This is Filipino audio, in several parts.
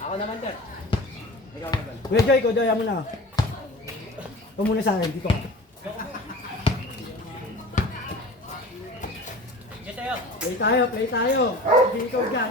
Ako naman din. Ikaw naman. Kuya Joy, ikaw daw, yan mo na. Ikaw muna sa akin, dito ka. Play tayo, play tayo. Hindi ikaw dyan.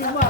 Ayun nga.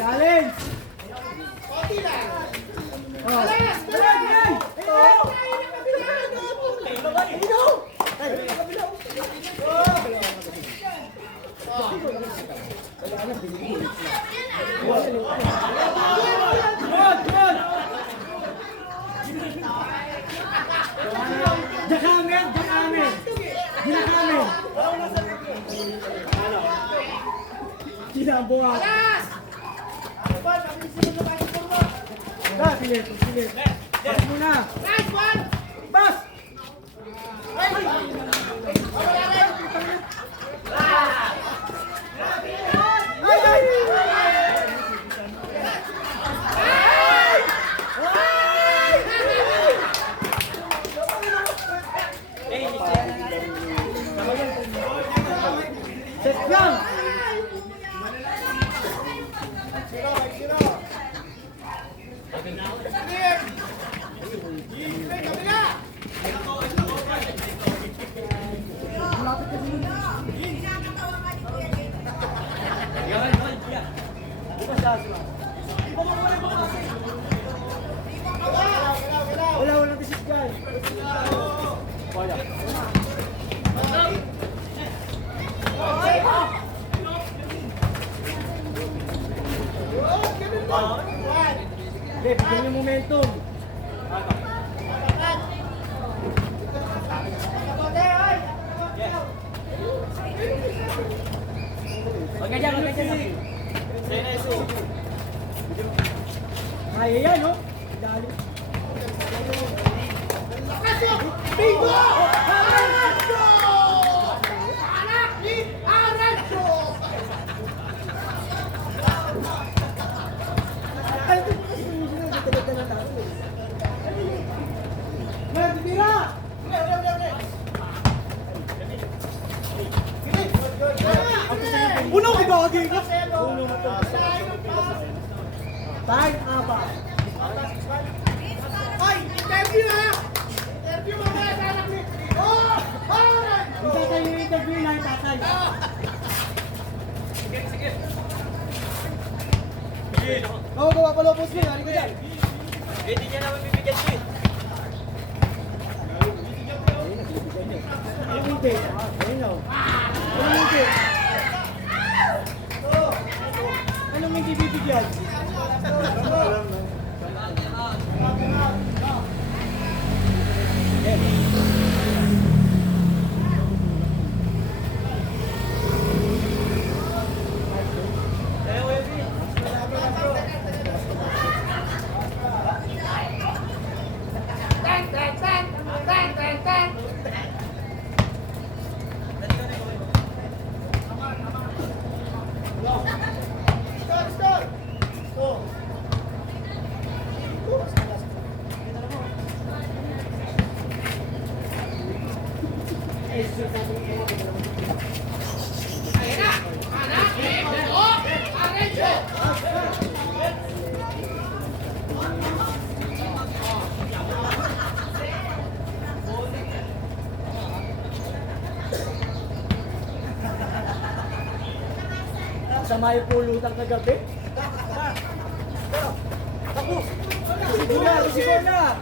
Challenge! Sinabungan! Sige, sige. Bas muna. Nice one! Bas! Ay! Set lang! Wala disip guys. Bigyan yung momentum. Huwag ka dyan. Kaya yan, no? Dali. Bingo! Arancho! Anak ni Arancho! Gagi ka. Time apa? Ay, interview ha! Interview mo mga anak ni... Oh! Alright! Hindi tayo yung interview na yung tatay. Oo, gawa pa lopos niya. Hari ko dyan. Hindi niya naman bibigyan siya. Anong hindi? Ayun o. Anong hindi? Anong hindi bibigyan? Tan, tan, tan! Tan, tan, tan! Stop, stop! Oh. Ayan na! Anak! Oh! Arencho! Sama yung pulutan kagabi. Ako! Sigura, sigura!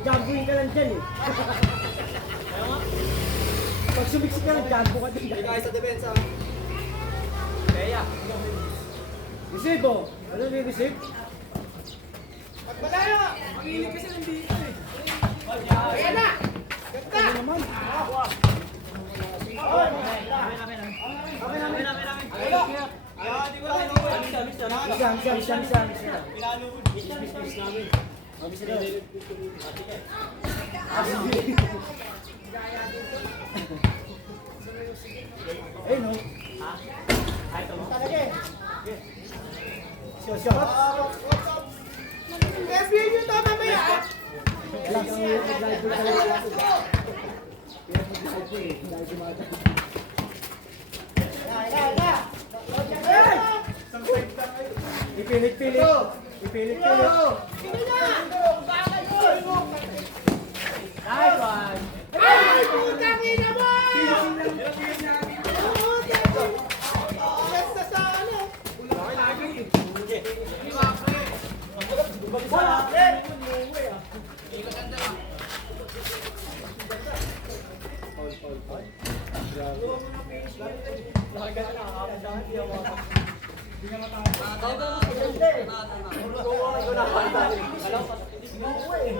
Jambuin ka lang dyan eh. Pag sumiksik ka lang, jambu ka din. Guys, sa depensa. Kaya. Receive oh. Ano yung receive? Magmalayo! Ayan na! Ganda! Ano naman? Eh no. Talaga eh. Shot. Interview nyo to mamaya ah! Relax ang hirap mag-live ko talaga. Hirap mag-live ko eh. Dahil gumata. Ipilit-pilit. Ipilit-pilit. Sige na! Bakal ko! Nice one. Ay! Putang ina mo! Basta sa ano?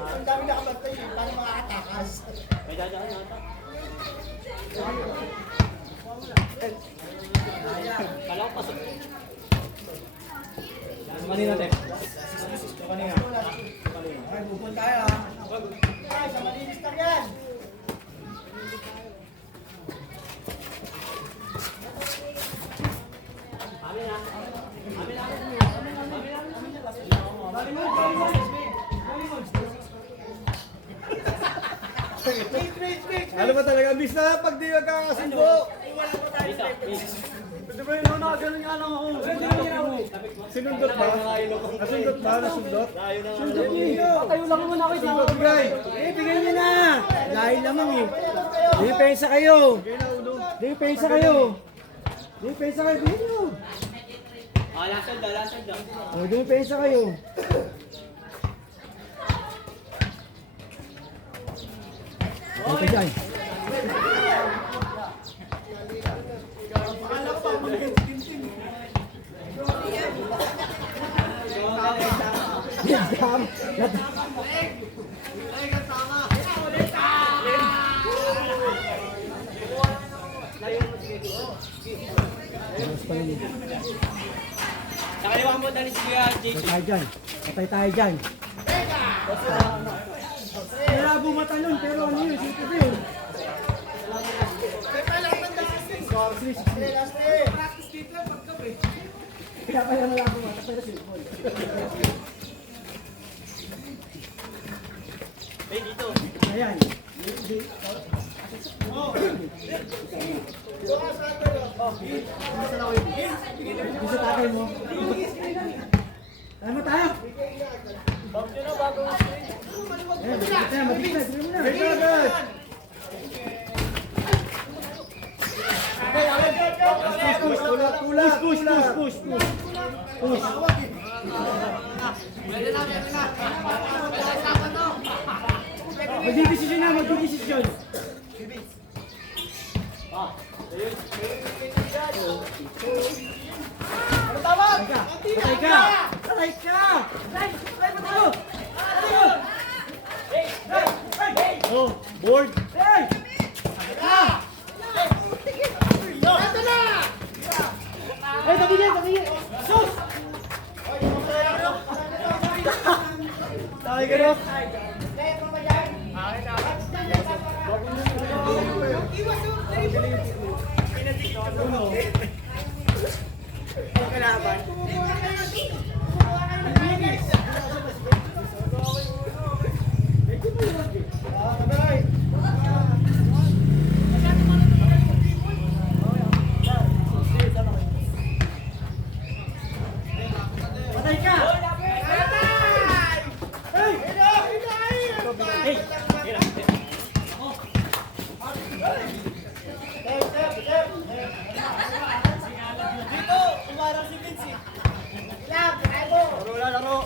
Ang dami nakabantay eh. Paano makakatakas? May dadaan yata. Kala ko pasok. Mani natin. Ay, pupunta tayo ah. Ay, sa malinis na yan! Ano ba talaga? Bis na pag di magkakasundo. Ito ba yun? Nakaganon nga lang ako. Sinundot ba? Nasundot ba? Nasundot? Sundot niyo. Tayo lang muna ako. Sundot bigay. Bigay niyo na. Dahil lamang eh. Di pensa kayo. Di pensa kayo. Di pensa kayo. Bigay niyo. Lasal daw. Oh, di pensa kayo. Okay dyan. Yadam. Sa kaliwa mo dali si Kuya JC. Patay dyan. Patay tayo dyan. Malabo mata nun, pero ano yun? Sino ko yun? Kaya pala malabo mata, pero sino ko yun? push. Push. Magdidesisyon. Patay ka! Oh, board! Ay, tabigin! Sus! Tayo ka no? Patay ka! Laro!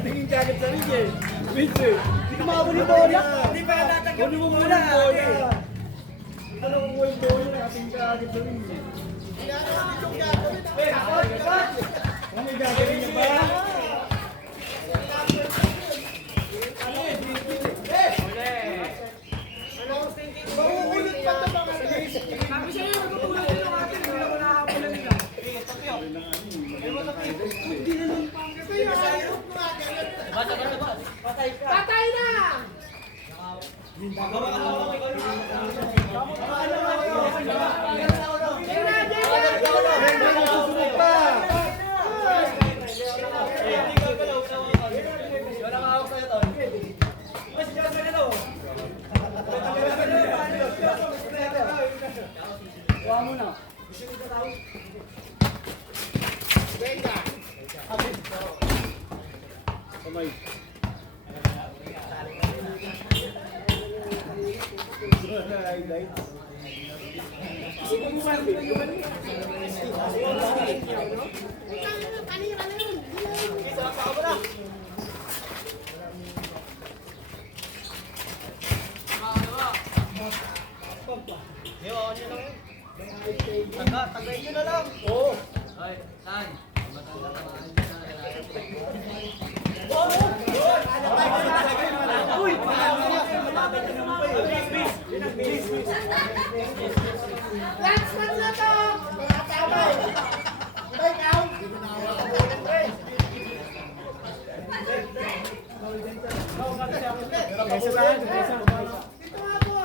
Tingin ka agad sa ring eh. Vince eh. Hindi ka makabuli yung bola. Hindi pa natanggap yung bola. Ito na kung yung bola. Tingin ka agad sa ring eh. Ano yung gagawin niya ba? Mahuhulot pa ito mga guys. Sabi sa'yo, magpupulot ito natin. Hindi ako nakakulan nila. Patay na! Kamay. Tagay nyo na lang. Oo. Ay, saan? Uy! Last one na to! Mga tabay! Tay, count! Dito nga po!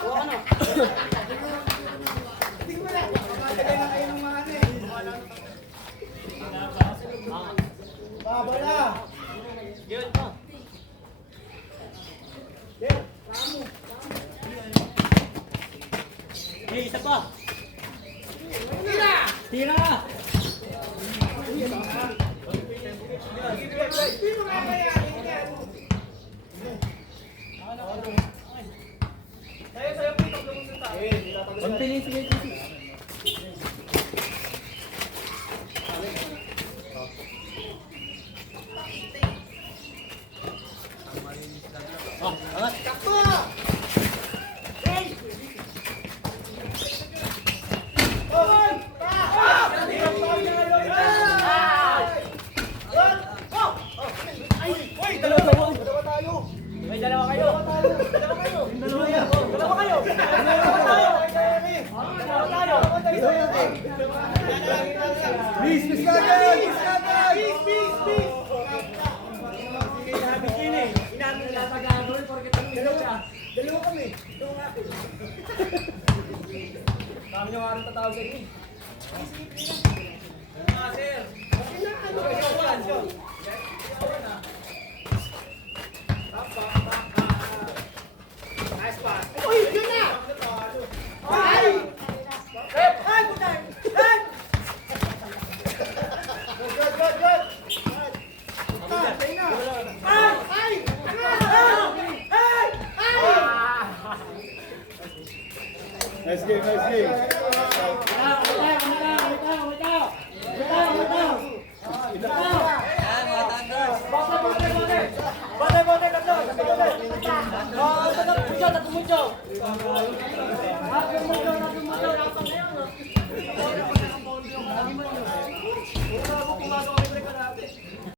Tingnan mo lang! Magkakagay na kayo ng mga ano eh. Babala! Yun pa. Hey, isa pa! Tira! Tira! Hindi mo kakayanin yan. Pagpilin, sige. Takbo! May dalawa kayo. Please, kagad! Dalawa kami. Kami nyo nga rin tatawag sa inyo. Sir. Nice pass. Uy, yun na! Ay! Ay, putang! Ay! Good. Nice game, nice game. Bote, bote, tatlo.